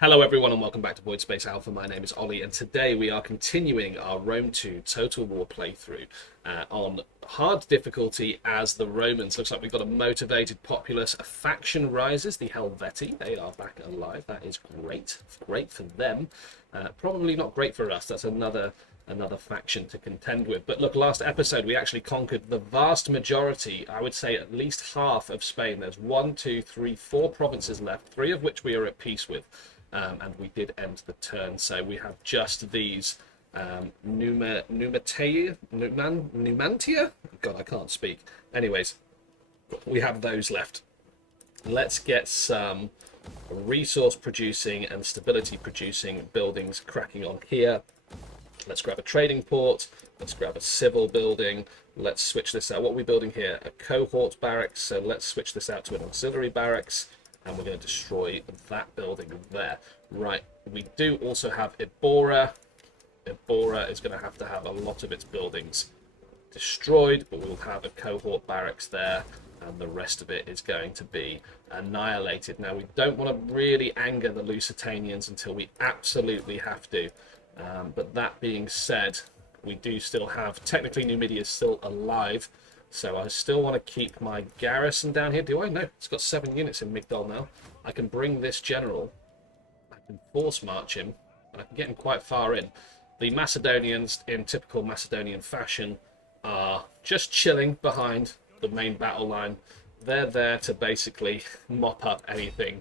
Hello everyone and welcome back to Voidspace Alpha. My name is Ollie and today we are continuing our Rome 2 Total War playthrough on hard difficulty as the Romans. Looks like we've got a motivated populace. A faction rises, the Helvetii. They are back alive. That is great. Great for them. Probably not great for us. That's another faction to contend with. But look, last episode we actually conquered the vast majority, I would say at least half of Spain. There's 4 provinces left, 3 of which we are at peace with. And we did end the turn, so we have just these Numantia? God, I can't speak. Anyways, we have those left. Let's get some resource producing and stability producing buildings cracking on here. Let's grab a trading port. Let's grab a civil building. Let's switch this out. What are we building here? A cohort barracks. So let's switch this out to an auxiliary barracks. And we're going to destroy that building there. Right, we do also have Ibora. Ibora is going to have a lot of its buildings destroyed, but we'll have a cohort barracks there, and the rest of it is going to be annihilated. Now, we don't want to really anger the Lusitanians until we absolutely have to. But that being said, we do still have, technically Numidia is still alive, so I still want to keep my garrison down here. Do I? No, it's got 7 units in Migdol now. I can bring this general. I can force march him, and I can get him quite far in. The Macedonians, in typical Macedonian fashion, are just chilling behind the main battle line. They're there to basically mop up anything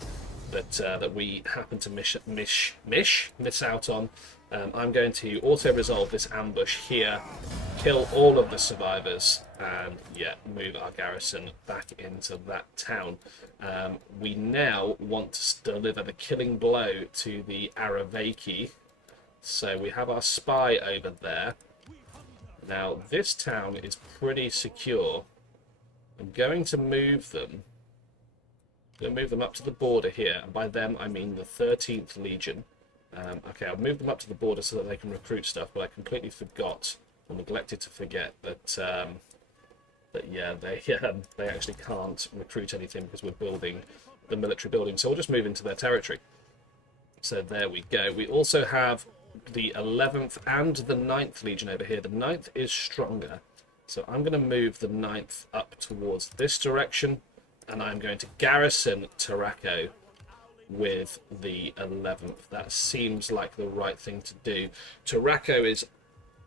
that we happen to miss out on. I'm going to auto-resolve this ambush here, kill all of the survivors, and yeah, move our garrison back into that town. We now want to deliver the killing blow to the Aravaki. So we have our spy over there. Now, this town is pretty secure. I'm going to move them. Up to the border here, and by them I mean the 13th Legion. Okay, I'll move them up to the border so that they can recruit stuff, but I completely forgot, or neglected to forget, that yeah, they actually can't recruit anything because we're building the military building, so we'll just move into their territory. So there we go. We also have the 11th and the 9th Legion over here. The 9th is stronger, so I'm going to move the 9th up towards this direction, and I'm going to garrison Tarraco with the 11th. That seems like the right thing to do. Tarraco is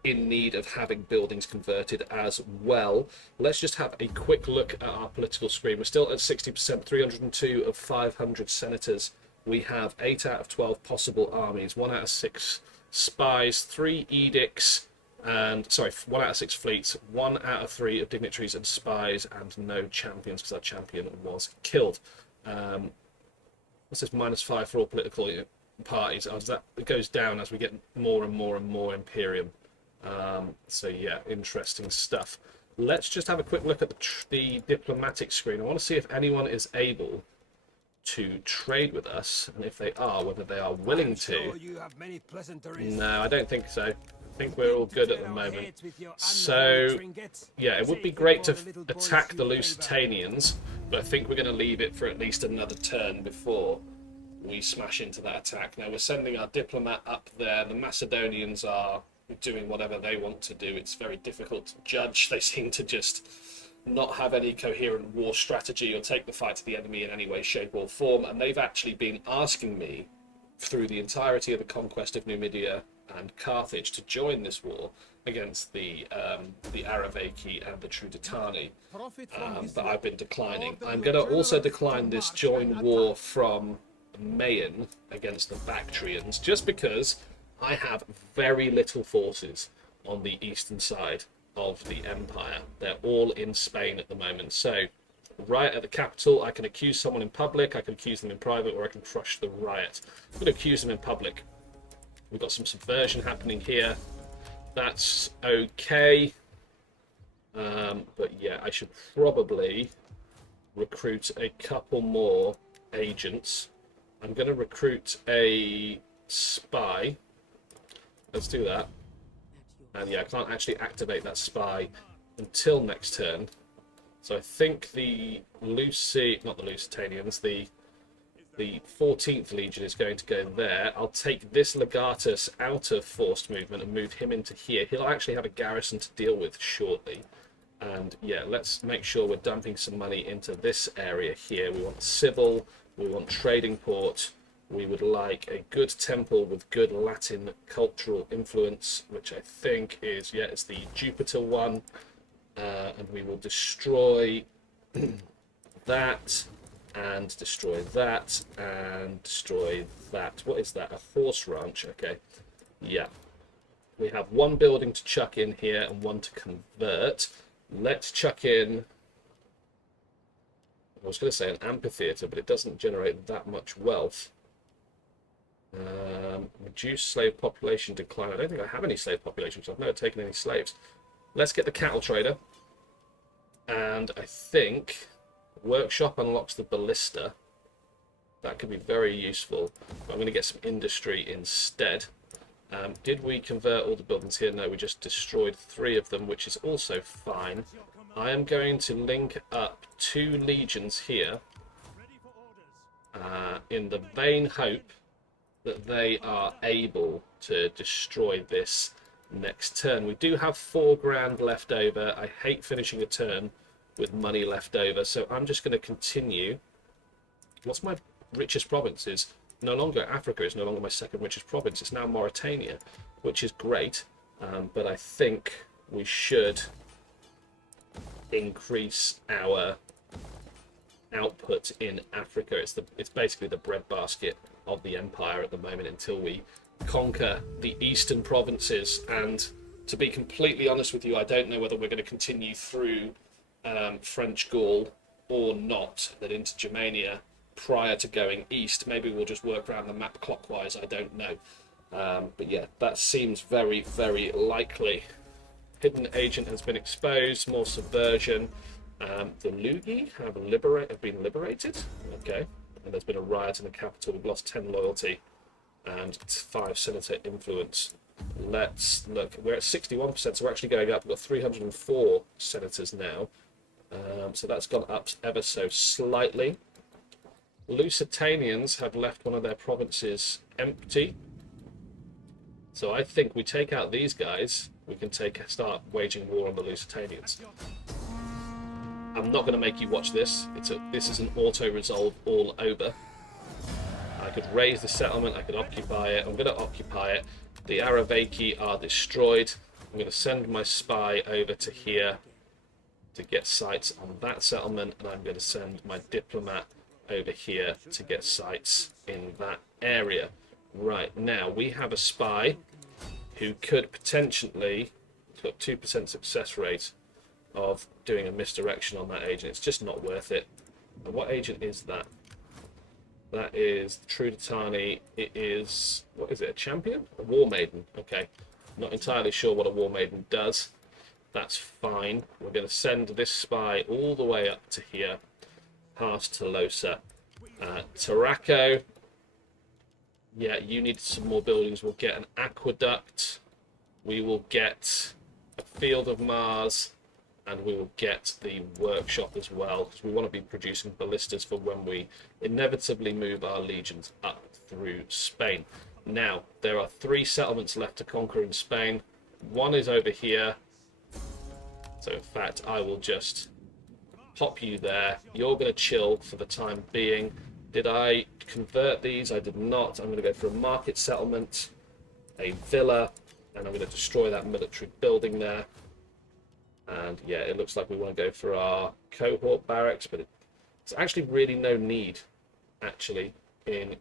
in need of having buildings converted as well. Let's just have a quick look at our political screen. We're still at 60%, 302 of 500 senators. We have 8 out of 12 possible armies, 1 out of 6 spies, 3 edicts, and 1 out of 6 fleets, 1 out of 3 of dignitaries and spies, and no champions because our champion was killed. What's this? -5 for all political parties. Oh, it goes down as we get more and more and more Imperium. So yeah, interesting stuff. Let's just have a quick look at the diplomatic screen. I want to see if anyone is able to trade with us, and if they are, whether they are willing to. No, I don't think so. I think we're all good at the moment. So yeah, it would be great to attack the Lusitanians, but I think we're going to leave it for at least another turn before we smash into that attack. Now we're sending our diplomat up there. The Macedonians are doing whatever they want to do. It's very difficult to judge. They seem to just not have any coherent war strategy or take the fight to the enemy in any way, shape or form. And they've actually been asking me through the entirety of the conquest of Numidia and Carthage to join this war against the Aravaki and the Trudetani, but I've been declining. I'm going to also decline this join war from Mayan against the Bactrians, just because I have very little forces on the eastern side of the empire. They're all in Spain at the moment, so right at the capital I can accuse someone in public, I can accuse them in private, or I can crush the riot. I'm going to accuse them in public. We've got some subversion happening here. That's okay. But yeah, I should probably recruit a couple more agents. I'm going to recruit a spy. Let's do that. And yeah, I can't actually activate that spy until next turn. So I think the not the Lusitanians, the The 14th Legion is going to go there. I'll take this Legatus out of forced movement and move him into here. He'll actually have a garrison to deal with shortly. And yeah, let's make sure we're dumping some money into this area here. We want civil, we want trading port. We would like a good temple with good Latin cultural influence, which I think is, yeah, it's the Jupiter one. And we will destroy that, and destroy that, and destroy that. What is that? A horse ranch? Okay. Yeah. We have one building to chuck in here and one to convert. Let's chuck in... I was going to say an amphitheatre, but it doesn't generate that much wealth. Reduce slave population decline. I don't think I have any slave population, so I've never taken any slaves. Let's get the cattle trader. And I think workshop unlocks the ballista. That could be very useful. I'm going to get some industry instead. Did we convert all the buildings here? No, we just destroyed 3 of them, which is also fine. I am going to link up 2 legions here in the vain hope that they are able to destroy this next turn. We do have 4 grand left over. I hate finishing a turn with money left over, so I'm just going to continue. What's my richest province? Is no longer Africa, is no longer my second richest province. It's now Mauritania, which is great, but I think we should increase our output in Africa. It's basically the breadbasket of the empire at the moment until we conquer the eastern provinces. And to be completely honest with you, I don't know whether we're going to continue through French Gaul or not, then into Germania prior to going east. Maybe we'll just work around the map clockwise, I don't know. But yeah, that seems very, very likely. Hidden agent has been exposed, more subversion. The Lugi have been liberated. Okay, and there's been a riot in the capital. We've lost 10 loyalty and 5 senator influence. Let's look. We're at 61%, so we're actually going up. We've got 304 senators now. So that's gone up ever so slightly. Lusitanians have left one of their provinces empty. So I think we take out these guys, we can start waging war on the Lusitanians. I'm not going to make you watch this. This is an auto-resolve all over. I could raise the settlement, I could occupy it. I'm going to occupy it. The Aravaki are destroyed. I'm going to send my spy over to here to get sites on that settlement, and I'm going to send my diplomat over here to get sites in that area. Right, now we have a spy who could potentially, it's got 2% success rate of doing a misdirection on that agent. It's just not worth it. And what agent is that? That is Truditani. It is, what is it, a champion? A war maiden. Okay, not entirely sure what a war maiden does. That's fine. We're going to send this spy all the way up to here, past Tolosa. Tarraco, yeah, you need some more buildings. We'll get an aqueduct. We will get a field of Mars. And we will get the workshop as well, because we want to be producing ballistas for when we inevitably move our legions up through Spain. Now, there are 3 settlements left to conquer in Spain. One is over here. So, in fact, I will just pop you there. You're going to chill for the time being. Did I convert these? I did not. I'm going to go for a market settlement, a villa, and I'm going to destroy that military building there. And yeah, it looks like we want to go for our cohort barracks, but it's actually really no need, actually, in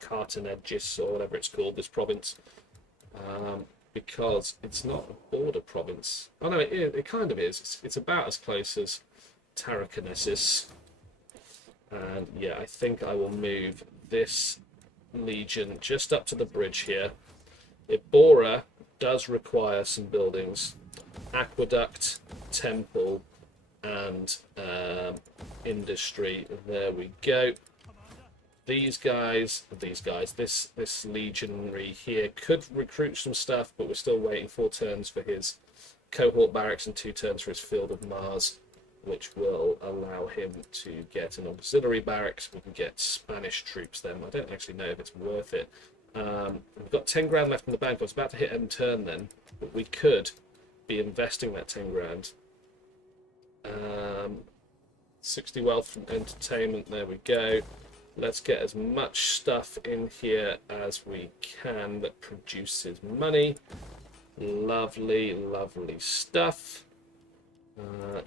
Cartagena or whatever it's called, this province, because it's not a border province. Oh no, it kind of is. It's about as close as Tarraconensis. And yeah, I think I will move this legion just up to the bridge here. Ibora does require some buildings. Aqueduct, temple, and industry. There we go. These guys, this legionary here could recruit some stuff, but we're still waiting 4 turns for his cohort barracks and 2 turns for his field of Mars. which will allow him to get an auxiliary barracks. We can get Spanish troops then. I don't actually know if it's worth it. We've got 10 grand left in the bank. I was about to hit end turn then, but we could be investing that 10 grand. 60 wealth from entertainment, there we go. Let's get as much stuff in here as we can that produces money. Lovely, lovely stuff.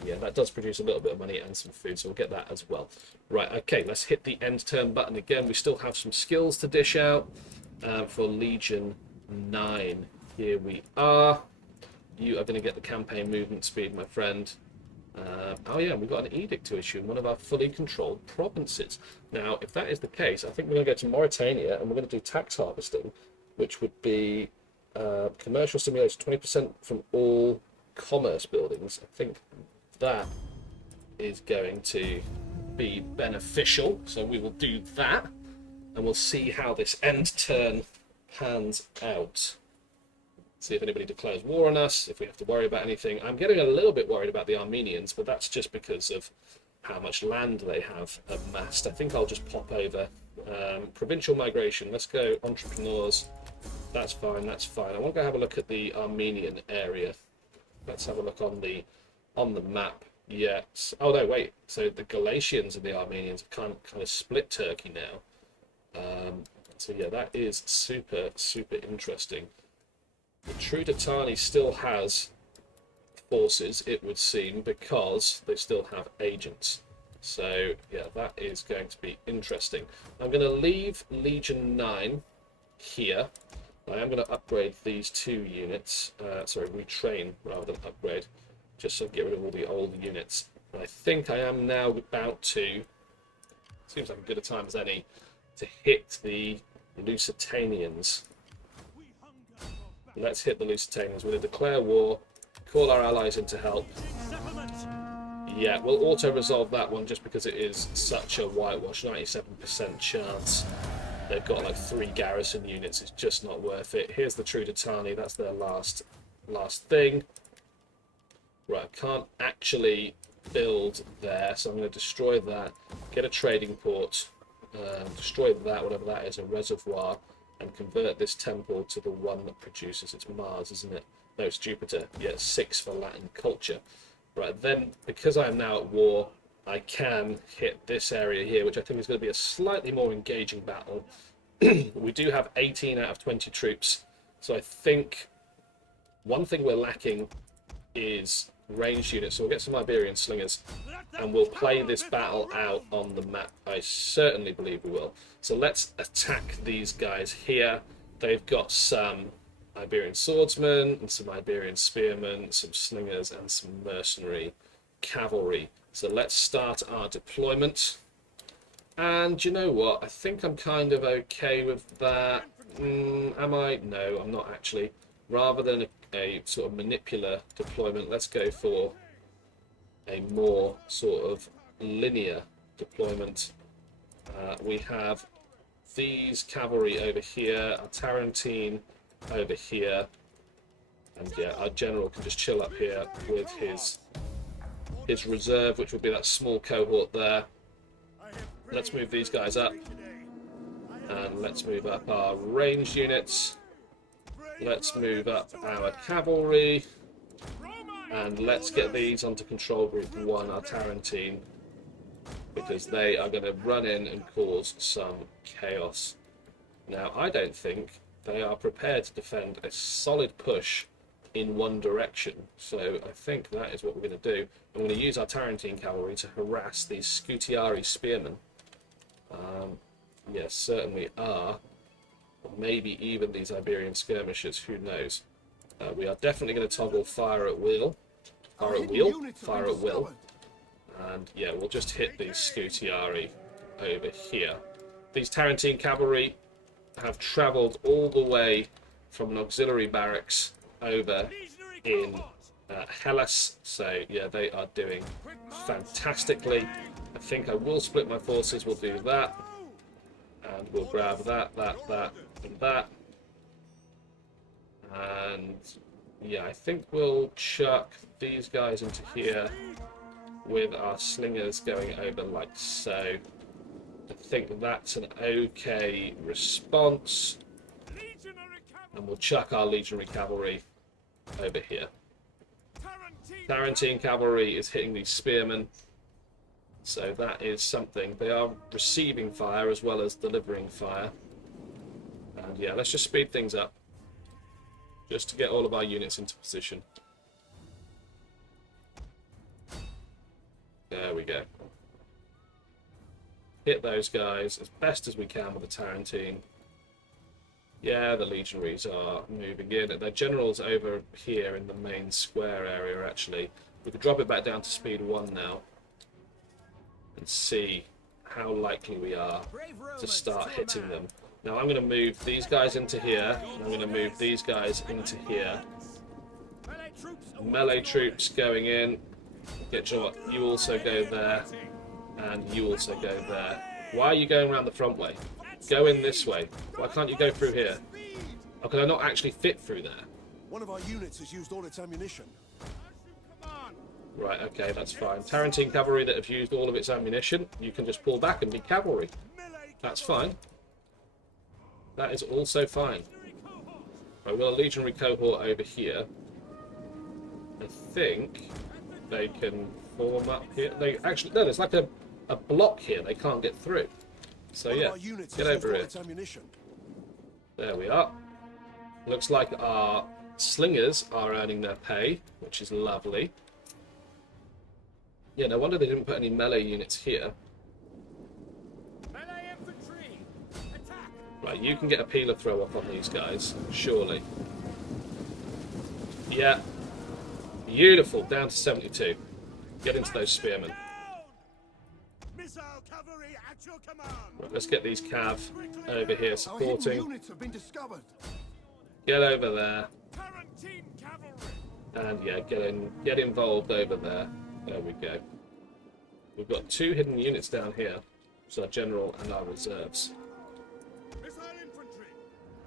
Yeah, that does produce a little bit of money and some food, so we'll get that as well. Right, okay, let's hit the end turn button again. We still have some skills to dish out for Legion 9. Here we are. You are going to get the campaign movement speed, my friend. Oh yeah, we've got an edict to issue in one of our fully controlled provinces. Now, if that is the case, I think we're going to go to Mauritania and we're going to do tax harvesting, which would be commercial stimulation, 20% from all commerce buildings. I think that is going to be beneficial, so we will do that, and we'll see how this end turn pans out. See if anybody declares war on us, if we have to worry about anything. I'm getting a little bit worried about the Armenians, but that's just because of how much land they have amassed. I think I'll just pop over. Provincial migration, let's go entrepreneurs. That's fine, that's fine. I want to go have a look at the Armenian area. Let's have a look on the map. Yes. Oh no, wait. So the Galatians and the Armenians have kind of split Turkey now. So yeah, that is super, super interesting. The Lusitania still has forces, it would seem, because they still have agents. So yeah, that is going to be interesting. I'm going to leave Legion 9 here. I am going to upgrade these 2 units. Sorry, retrain rather than upgrade, just so I get rid of all the old units. And I think I am now about to, seems like as good a time as any, to hit the Lusitanians. Let's hit the Lusitanians. We're going to declare war, call our allies in to help. Yeah, we'll auto-resolve that one just because it is such a whitewash, 97% chance. They've got like 3 garrison units, it's just not worth it. Here's the Lusitania, that's their last thing. Right, I can't actually build there, so I'm going to destroy that, get a trading port, destroy that, whatever that is, a reservoir, and convert this temple to the one that produces. It's Mars, isn't it? No, it's Jupiter. Yeah, 6 for Latin culture. Right, then, because I am now at war, I can hit this area here, which I think is going to be a slightly more engaging battle. We do have 18 out of 20 troops, so I think one thing we're lacking is ranged units, so we'll get some Iberian slingers, and we'll play this battle out on the map. I certainly believe we will. So let's attack these guys here. They've got some Iberian swordsmen and some Iberian spearmen, some slingers and some mercenary cavalry. So let's start our deployment. And you know what? I think I'm kind of okay with that. Am I? No, I'm not actually. Rather than a sort of manipular deployment, let's go for a more sort of linear deployment. We have these cavalry over here, our Tarentine over here, and yeah, our general can just chill up here with his reserve, which would be that small cohort there. Let's move these guys up, and let's move up our ranged units. Let's move up our cavalry, and let's get these onto control group 1, our Tarentine, because they are going to run in and cause some chaos. Now, I don't think they are prepared to defend a solid push in one direction, so I think that is what we're going to do. I'm going to use our Tarentine cavalry to harass these Scutiari spearmen. Yes, certainly are. Maybe even these Iberian skirmishers, who knows. We are definitely going to toggle fire at will. Fire at will. And yeah, we'll just hit these Scutiari over here. These Tarentine cavalry have travelled all the way from an auxiliary barracks over in Hellas, so yeah, they are doing fantastically. I think I will split my forces, we'll do that, and we'll grab that, and that, and yeah, I think we'll chuck these guys into here, with our slingers going over like so. I think that's an okay response. And we'll chuck our legionary cavalry over here. Tarantine cavalry is hitting these spearmen. So that is something. They are receiving fire as well as delivering fire. And yeah, let's just speed things up. Just to get all of our units into position. There we go. Hit those guys as best as we can with the Tarantine. Yeah, the legionaries are moving in. Their general's over here in the main square area, actually. We could drop it back down to speed 1 now. And see how likely we are to start hitting them. Now I'm going to move these guys into here. And I'm going to move these guys into here. Melee troops going in. Get you what? You also go there. And you also go there. Why are you going around the front way? Go in this way. Why can't you go through here? Or can I not actually fit through there? One of our units has used all its ammunition. Right, okay, that's fine. Tarantine cavalry that have used all of its ammunition, you can just pull back and be cavalry. That's fine. That is also fine. Right, we've got a legionary cohort over here. I think they can form up here. They actually, no, there's like a block here. They can't get through. So yeah, get over here. There we are. Looks like our slingers are earning their pay, which is lovely. Yeah, no wonder they didn't put any melee units here. Melee infantry, attack! Right, you can get a peeler throw up on these guys, surely. Yeah. Beautiful, down to 72. Get into those spearmen. Missile cavalry at your command. Right, let's get these cav over here Our hidden supporting. units have been discovered. Get over there. Tarantine cavalry. And yeah, get involved over there. There we go. We've got 2 hidden units down here. So our general and our reserves. Missile infantry.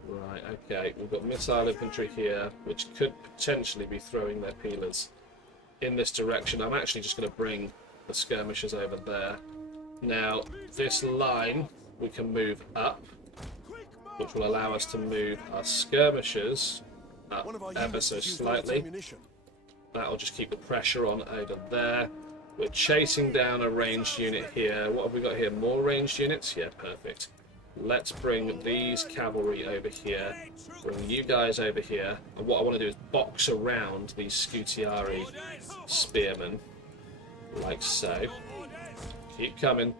Right, okay. We've got missile infantry here, which could potentially be throwing their peelers in this direction. I'm actually just going to bring the skirmishers over there. Now, this line we can move up, which will allow us to move our skirmishers up ever so slightly. That'll just keep the pressure on over there. We're chasing down a ranged unit here. What have we got here? More ranged units? Yeah, perfect. Let's bring these cavalry over here. Bring you guys over here. And what I want to do is box around these Scutiari spearmen. Like so. Keep coming.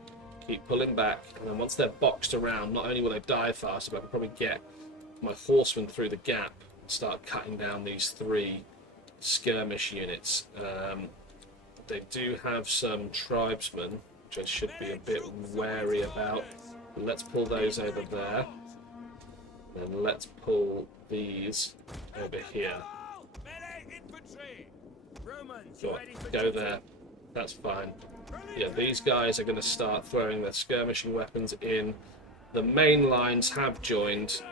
Keep pulling back. And then once they're boxed around, not only will they die faster, but I can probably get my horsemen through the gap and start cutting down these 3 skirmish units. They do have some tribesmen, which I should be a bit wary about. Let's pull those over there. Then let's pull these over here. Go there. That's fine. Yeah, these guys are going to start throwing their skirmishing weapons in. The main lines have joined.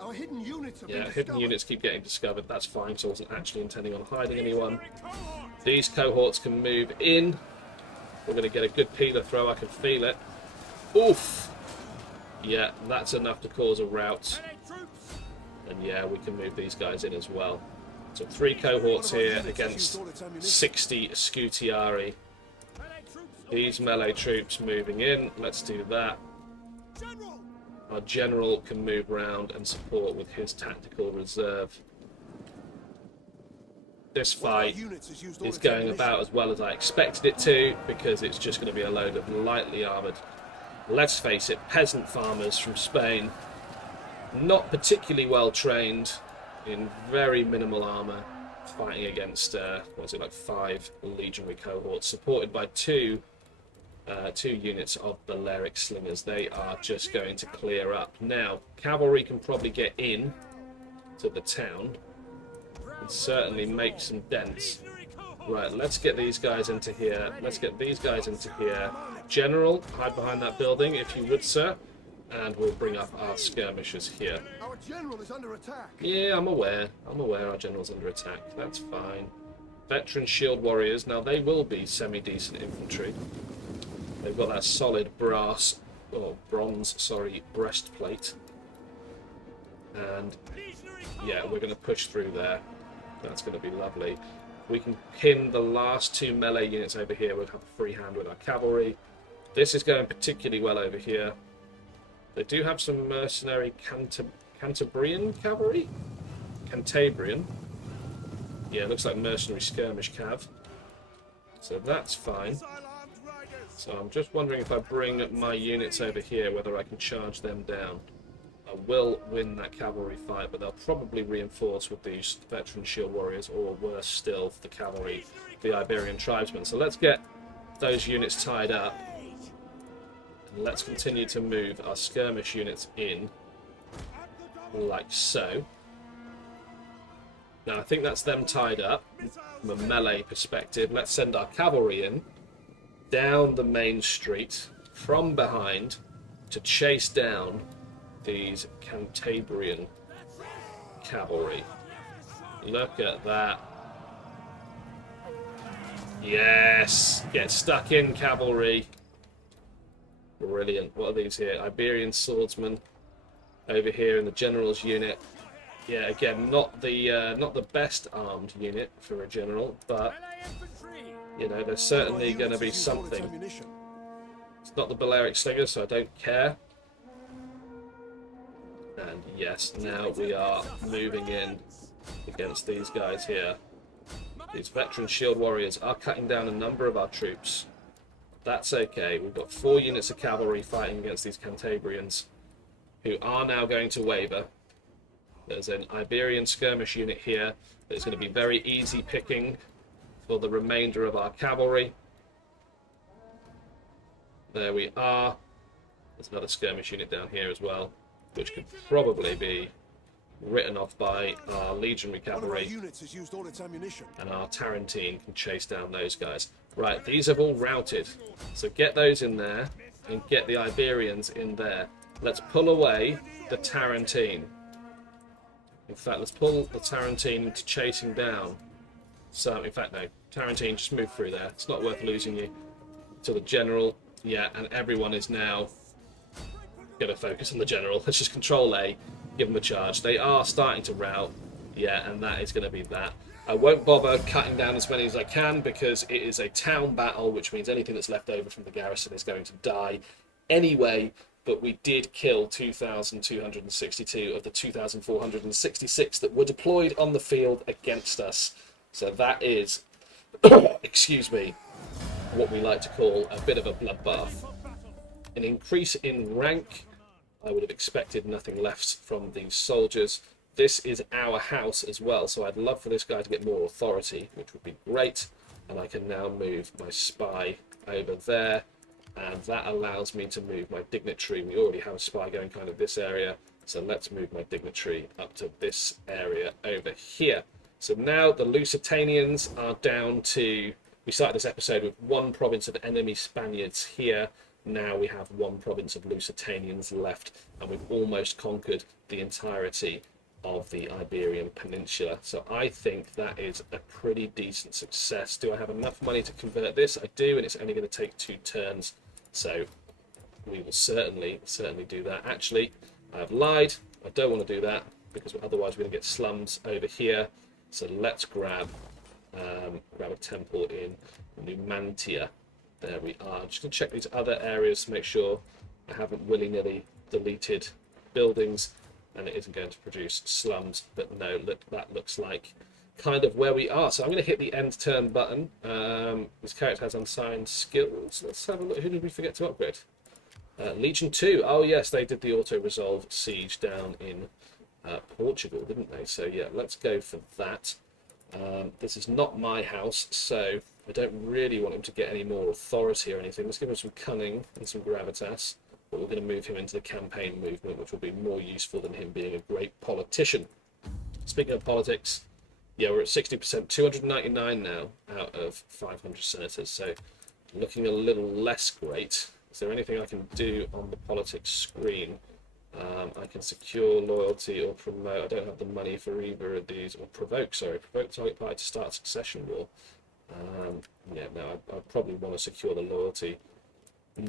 Our hidden units have Yeah, hidden units keep getting discovered. That's fine, so I wasn't actually intending on hiding anyone. These cohorts can move in. We're going to get a good peeler throw. I can feel it. Oof! Yeah, that's enough to cause a rout. And yeah, we can move these guys in as well. So 3 cohorts here against 60 Scutiari. These melee troops moving in. Let's do that. Our general can move round and support with his tactical reserve. This fight is going about as well as I expected it to, because it's just going to be a load of lightly armoured, let's face it, peasant farmers from Spain. Not particularly well trained, in very minimal armour, fighting against, what is it, like 5 legionary cohorts, supported by 2 units of Balearic slingers. They are just going to clear up. Now, cavalry can probably get in to the town and certainly make some dents. Right, let's get these guys into here. Let's get these guys into here. General, hide behind that building if you would, sir. And we'll bring up our skirmishers here. Our general is under attack. Yeah, I'm aware. I'm aware our general's under attack. That's fine. Veteran shield warriors. Now they will be semi-decent infantry. They've got that solid brass, or bronze, sorry, breastplate. And yeah, we're going to push through there. That's going to be lovely. We can pin the last 2 melee units over here. We'll have a free hand with our cavalry. This is going particularly well over here. They do have some mercenary Cantabrian cavalry? Cantabrian. Yeah, it looks like mercenary skirmish cav. So that's fine. So I'm just wondering if I bring my units over here, whether I can charge them down. I will win that cavalry fight, but they'll probably reinforce with these veteran shield warriors, or worse still, the cavalry, the Iberian tribesmen. So let's get those units tied up. And let's continue to move our skirmish units in, like so. Now I think that's them tied up from a melee perspective. Let's send our cavalry in, down the main street, from behind, to chase down these Cantabrian cavalry. Look at that. Yes! Get stuck in, cavalry. Brilliant. What are these here? Iberian swordsmen over here in the general's unit. Yeah, again, not the best armed unit for a general, but you know, there's certainly going to be something. It's not the Balearic slingers, so I don't care. And yes, now we are moving in against these guys here. These veteran shield warriors are cutting down a number of our troops. That's okay. We've got 4 units of cavalry fighting against these Cantabrians, who are now going to waver. There's an Iberian skirmish unit here that's going to be very easy picking for the remainder of our cavalry. There we are. There's another skirmish unit down here as well, which could probably be written off by our legionary cavalry, and our Tarentine can chase down those guys. Right, these have all routed, so get those in there and get the Iberians in there. Let's pull away the Tarentine. In fact, let's pull the Tarentine into chasing down. So, in fact, no, Tarentine, just move through there. It's not worth losing you. To the general, yeah, and everyone is now going to focus on the general. Let's just control A, give them a charge. They are starting to rout, yeah, and that is going to be that. I won't bother cutting down as many as I can because it is a town battle, which means anything that's left over from the garrison is going to die anyway. But we did kill 2,262 of the 2,466 that were deployed on the field against us. So that is, excuse me, what we like to call a bit of a bloodbath. An increase in rank. I would have expected nothing less from these soldiers. This is our house as well, so I'd love for this guy to get more authority, which would be great. And I can now move my spy over there, and that allows me to move my dignitary. We already have a spy going kind of this area, so let's move my dignitary up to this area over here. So now the Lusitanians are down to, we started this episode with 1 province of enemy Spaniards here. Now we have 1 province of Lusitanians left, and we've almost conquered the entirety of the Iberian Peninsula. So I think that is a pretty decent success. Do I have enough money to convert this? I do, and it's only going to take 2 turns. So we will certainly do that. Actually, I've lied. I don't want to do that because otherwise we're going to get slums over here. So let's grab a temple in Numantia. There we are. I'm just going to check these other areas to make sure I haven't willy-nilly deleted buildings and it isn't going to produce slums. But no, that looks like kind of where we are. So I'm going to hit the end turn button. This character has unsigned skills. Let's have a look. Who did we forget to upgrade? Legion 2. Oh yes, they did the auto-resolve siege down in Portugal, didn't they? So yeah, let's go for that. This is not my house, so I don't really want him to get any more authority or anything. Let's give him some cunning and some gravitas, but we're going to move him into the campaign movement, which will be more useful than him being a great politician. Speaking of politics, yeah, we're at 60%, 299 now out of 500 senators, so looking a little less great. Is there anything I can do on the politics screen? I can secure loyalty or promote. I don't have the money for either of these. Or provoke, sorry. Provoke target party to start a succession war. Yeah, no, I probably want to secure the loyalty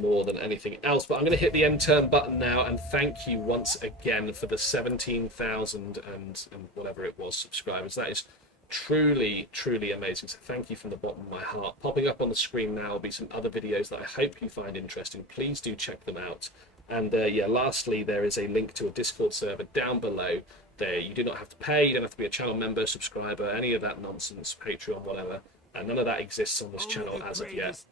more than anything else. But I'm going to hit the end turn button now, and thank you once again for the 17,000 and whatever it was subscribers. That is truly, truly amazing. So thank you from the bottom of my heart. Popping up on the screen now will be some other videos that I hope you find interesting. Please do check them out. And yeah, lastly, there is a link to a Discord server down below. There, you do not have to pay. You don't have to be a channel member, subscriber, any of that nonsense, Patreon, whatever. And none of that exists on this channel as of yet.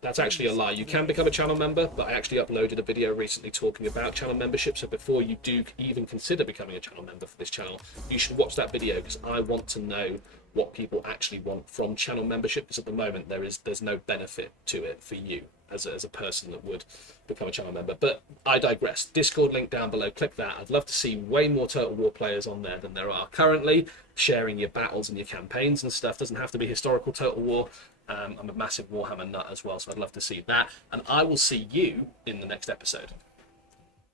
That's actually a lie. You can become a channel member, but I actually uploaded a video recently talking about channel membership. So before you do even consider becoming a channel member for this channel, you should watch that video, because I want to know what people actually want from channel membership, because at the moment there's no benefit to it for you as a person that would become a channel member. But I digress. Discord link down below, click that. I'd love to see way more Total War players on there than there are currently, sharing your battles and your campaigns and stuff. Doesn't have to be historical Total War. I'm a massive Warhammer nut as well, so I'd love to see that. And I will see you in the next episode.